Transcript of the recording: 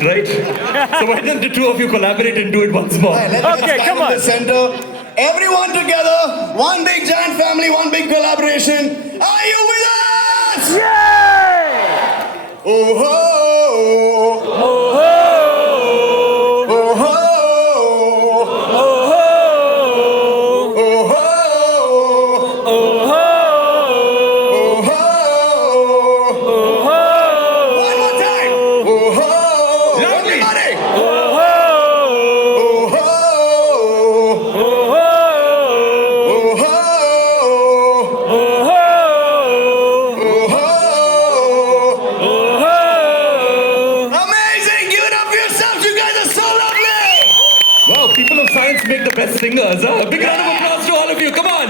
it, right? So why don't the two of you collaborate and do it once more? Right, let's Okay, stand come in on. the center. Everyone together. One big giant family, one big collaboration. Are you with us? Yay! Oh ho! Oh ho! Oh ho! Oh ho! Oh ho! Oh ho! Oh ho! Oh ho! One more time. Oh ho! Everybody. Oh ho! Oh ho! Oh ho! Oh ho! Oh ho! Oh ho! Oh ho! Amazing! Give it up for yourselves. You guys are so lovely. Wow, people of science make the best singers, huh? A big round of applause to all of you. Come on.